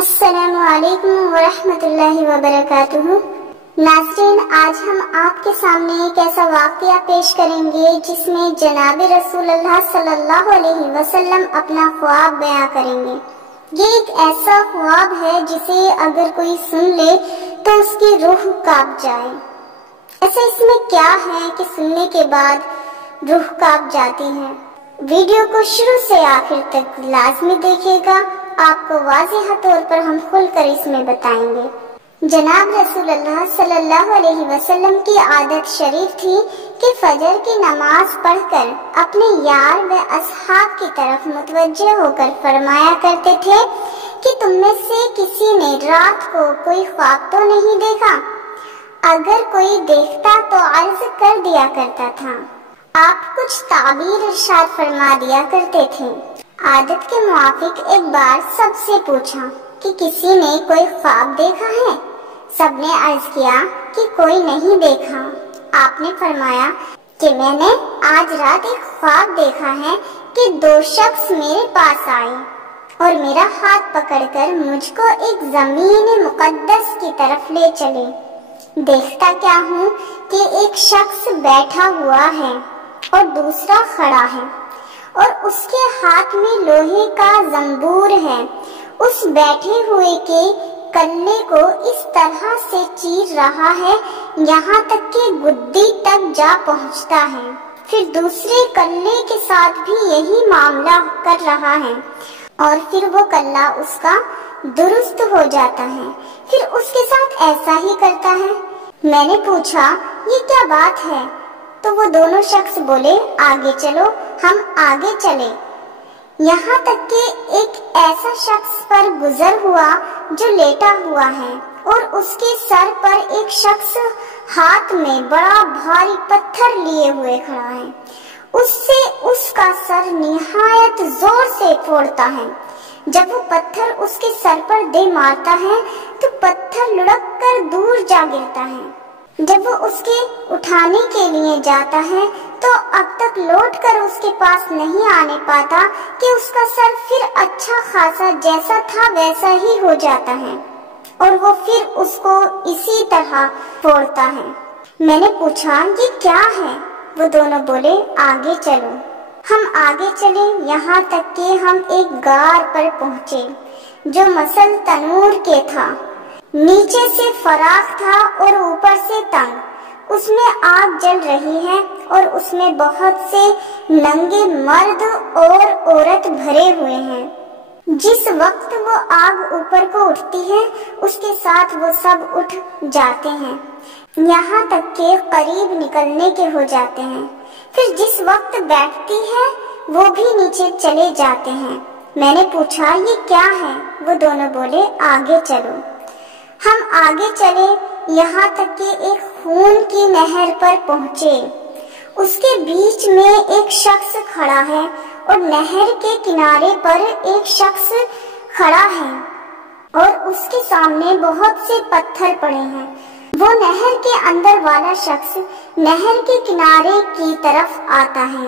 السلام علیکم ورحمۃ اللہ وبرکاتہ۔ ناظرین، آج ہم آپ کے سامنے ایک ایسا واقعہ پیش کریں گے جس میں جناب رسول اللہ صلی اللہ علیہ وسلم اپنا خواب بیان کریں گے۔ یہ ایک ایسا خواب ہے جسے اگر کوئی سن لے تو اس کی روح کانپ جائے۔ ایسا اس میں کیا ہے کہ سننے کے بعد روح کانپ جاتی ہے؟ ویڈیو کو شروع سے آخر تک لازمی دیکھے گا، آپ کو واضح طور پر ہم کھل کر اس میں بتائیں گے۔ جناب رسول اللہ صلی اللہ علیہ وسلم کی عادت شریف تھی کہ فجر کی نماز پڑھ کر اپنے یار و اصحاب کی طرف متوجہ ہو کر فرمایا کرتے تھے کہ تم میں سے کسی نے رات کو کوئی خواب تو نہیں دیکھا؟ اگر کوئی دیکھتا تو عرض کر دیا کرتا تھا۔ آپ کچھ تعبیر ارشاد فرما دیا کرتے تھے۔ عادت کے موافق ایک بار سب سے پوچھا کہ کسی نے کوئی خواب دیکھا ہے؟ سب نے عرض کیا کہ کوئی نہیں دیکھا۔ آپ نے فرمایا کہ میں نے آج رات ایک خواب دیکھا ہے کہ دو شخص میرے پاس آئے اور میرا ہاتھ پکڑ کر مجھ کو ایک زمین مقدس کی طرف لے چلے۔ دیکھتا کیا ہوں کہ ایک شخص بیٹھا ہوا ہے اور دوسرا کھڑا ہے اور اس کے ہاتھ میں لوہے کا زنبور ہے۔ اس بیٹھے ہوئے کے کلے کو اس طرح سے چیر رہا ہے یہاں تک کہ گدی تک جا پہنچتا ہے، پھر دوسرے کلے کے ساتھ بھی یہی معاملہ کر رہا ہے اور پھر وہ کلا اس کا درست ہو جاتا ہے، پھر اس کے ساتھ ایسا ہی کرتا ہے۔ میں نے پوچھا یہ کیا بات ہے؟ تو وہ دونوں شخص بولے آگے چلو۔ ہم آگے چلے، یہاں تک کہ ایک ایسا شخص پر گزر ہوا جو لیٹا ہوا ہے اور اس کے سر پر ایک شخص ہاتھ میں بڑا بھاری پتھر لیے ہوئے کھڑا ہے۔ اس سے اس کا سر نہایت زور سے پھوڑتا ہے۔ جب وہ پتھر اس کے سر پر دے مارتا ہے تو پتھر لڑک کر دور جا گرتا ہے۔ جب وہ اس کے اٹھانے کے لیے جاتا ہے تو اب تک لوٹ کر اس کے پاس نہیں آنے پاتا کہ اس کا سر پھر اچھا خاصا جیسا تھا ویسا ہی ہو جاتا ہے اور وہ پھر اس کو اسی طرح پھوڑتا ہے۔ میں نے پوچھا یہ کیا ہے؟ وہ دونوں بولے آگے چلو۔ ہم آگے چلے یہاں تک کہ ہم ایک غار پر پہنچے جو مثل تنور کے تھا، نیچے سے فراخ تھا اور اوپر سے تنگ۔ اس میں آگ جل رہی ہے اور اس میں بہت سے ننگے مرد اور عورت بھرے ہوئے ہیں۔ جس وقت وہ آگ اوپر کو اٹھتی ہے اس کے ساتھ وہ سب اٹھ جاتے ہیں یہاں تک کہ قریب نکلنے کے ہو جاتے ہیں، پھر جس وقت بیٹھتی ہے وہ بھی نیچے چلے جاتے ہیں۔ میں نے پوچھا یہ کیا ہے؟ وہ دونوں بولے آگے چلو۔ ہم آگے چلے یہاں تک کہ ایک خون کی نہر پر پہنچے۔ اس کے بیچ میں ایک شخص کھڑا ہے اور نہر کے کنارے پر ایک شخص کھڑا ہے اور اس کے سامنے بہت سے پتھر پڑے ہیں۔ وہ نہر کے اندر والا شخص نہر کے کنارے کی طرف آتا ہے۔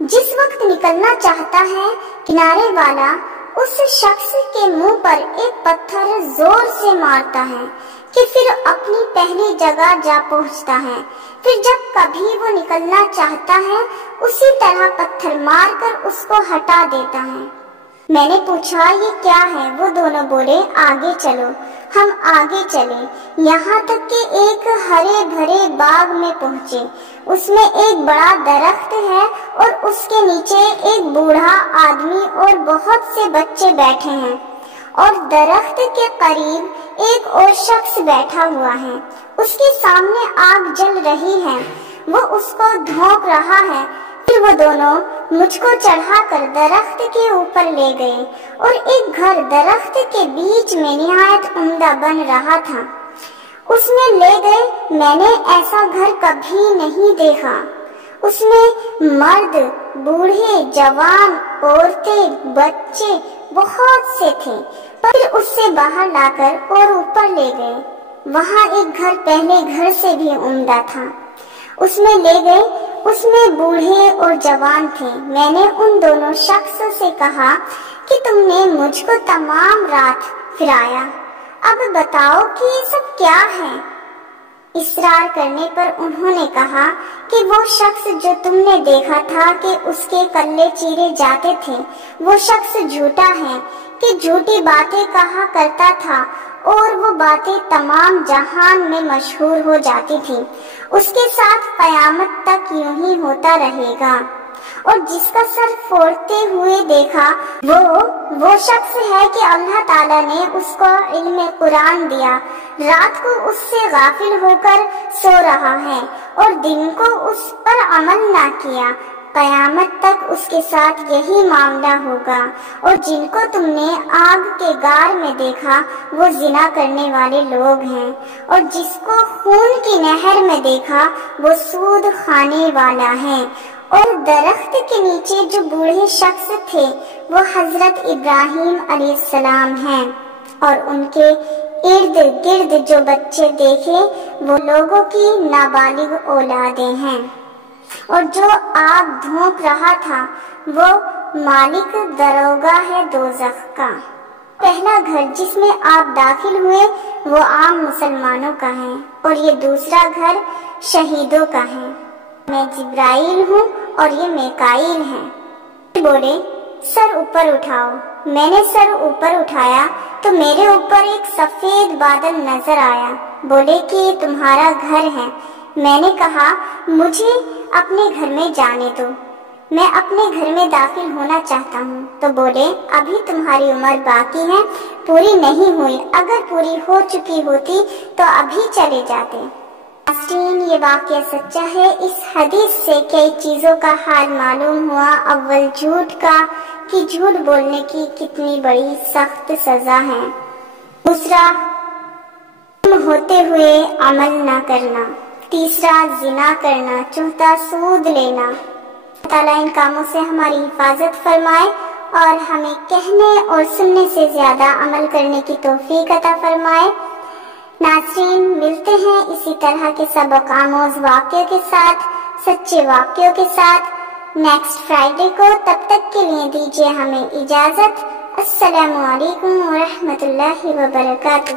جس وقت نکلنا چاہتا ہے کنارے والا اس شخص کے منہ پر ایک پتھر زور سے مارتا ہے کہ پھر اپنی پہلی جگہ جا پہنچتا ہے، پھر جب کبھی وہ نکلنا چاہتا ہے اسی طرح پتھر مار کر اس کو ہٹا دیتا ہے۔ میں نے پوچھا یہ کیا ہے؟ وہ دونوں بولے آگے چلو۔ ہم آگے چلے یہاں تک کہ ایک ہرے بھرے باغ میں پہنچے۔ اس میں ایک بڑا درخت ہے اور اس کے نیچے ایک بوڑھا آدمی اور بہت سے بچے بیٹھے ہیں اور درخت کے قریب ایک اور شخص بیٹھا ہوا ہے۔ اس کے سامنے آگ جل رہی ہے، وہ اس کو دھونک رہا ہے۔ پھر وہ دونوں مجھ کو چڑھا کر درخت کے اوپر لے گئے اور ایک گھر درخت کے بیچ میں نہایت عمدہ بن رہا تھا اس میں لے گئے۔ میں نے ایسا گھر کبھی نہیں دیکھا۔ اس میں مرد، بوڑھے، جوان، عورتیں، بچے بہت سے تھے۔ پھر اس سے باہر لا کر اور اوپر لے گئے۔ وہاں ایک گھر پہلے گھر سے بھی عمدہ تھا، اس میں لے گئے۔ اس میں بوڑھے اور جوان تھے۔ میں نے ان دونوں شخص سے کہا کہ تم نے مجھ کو تمام رات پھرایا، اب بتاؤ کہ یہ سب کیا ہے؟ اصرار کرنے پر انہوں نے کہا کہ وہ شخص جو تم نے دیکھا تھا کہ اس کے کلے چیرے جاتے تھے، وہ شخص جھوٹا ہے کہ جھوٹی باتیں کہا کرتا تھا اور وہ باتیں تمام جہان میں مشہور ہو جاتی تھی، اس کے ساتھ قیامت تک یوں ہی ہوتا رہے گا۔ اور جس کا سر پھوڑتے ہوئے دیکھا وہ شخص ہے کہ اللہ تعالیٰ نے اس کو علم قرآن دیا، رات کو اس سے غافل ہو کر سو رہا ہے اور دن کو اس پر عمل نہ کیا، قیامت تک اس کے ساتھ یہی معاملہ ہوگا۔ اور جن کو تم نے آگ کے غار میں دیکھا وہ زنا کرنے والے لوگ ہیں، اور جس کو خون کی نہر میں دیکھا وہ سود کھانے والا ہے۔ اور درخت کے نیچے جو بوڑھے شخص تھے وہ حضرت ابراہیم علیہ السلام ہیں، اور ان کے ارد گرد جو بچے دیکھے وہ لوگوں کی نابالغ اولادیں ہیں۔ اور جو آگ دھونک رہا تھا وہ مالک دروگا ہے دوزخ کا۔ پہلا گھر جس میں آپ داخل ہوئے وہ عام مسلمانوں کا ہے، اور یہ دوسرا گھر شہیدوں کا ہے۔ میں جبرائیل ہوں اور یہ میکائیل ہیں۔ بولے سر اوپر اٹھاؤ۔ میں نے سر اوپر اٹھایا تو میرے اوپر ایک سفید بادل نظر آیا۔ بولے کہ یہ تمہارا گھر ہے۔ میں نے کہا مجھے اپنے گھر میں جانے دو، میں اپنے گھر میں داخل ہونا چاہتا ہوں۔ تو بولے ابھی تمہاری عمر باقی ہے، پوری نہیں ہوئی، اگر پوری ہو چکی ہوتی تو ابھی چلے جاتے۔ ناظرین، یہ واقعہ سچا ہے۔ اس حدیث سے کئی چیزوں کا حال معلوم ہوا۔ اول جھوٹ کا کہ جھوٹ بولنے کی کتنی بڑی سخت سزا ہے۔ دوسرا ہوتے ہوئے عمل نہ کرنا۔ تیسرا زنا کرنا۔ چوتھا سود لینا۔ اللہ تعالیٰ ان کاموں سے ہماری حفاظت فرمائے اور ہمیں کہنے اور سننے سے زیادہ عمل کرنے کی توفیق عطا فرمائے۔ ناظرین، ملتے ہیں اسی طرح کے سبق آموز واقعوں کے ساتھ، سچے واقعوں کے ساتھ نیکسٹ فرائیڈے کو۔ تب تک کے لیے دیجیے ہمیں اجازت۔ السلام علیکم ورحمۃ اللہ وبرکاتہ۔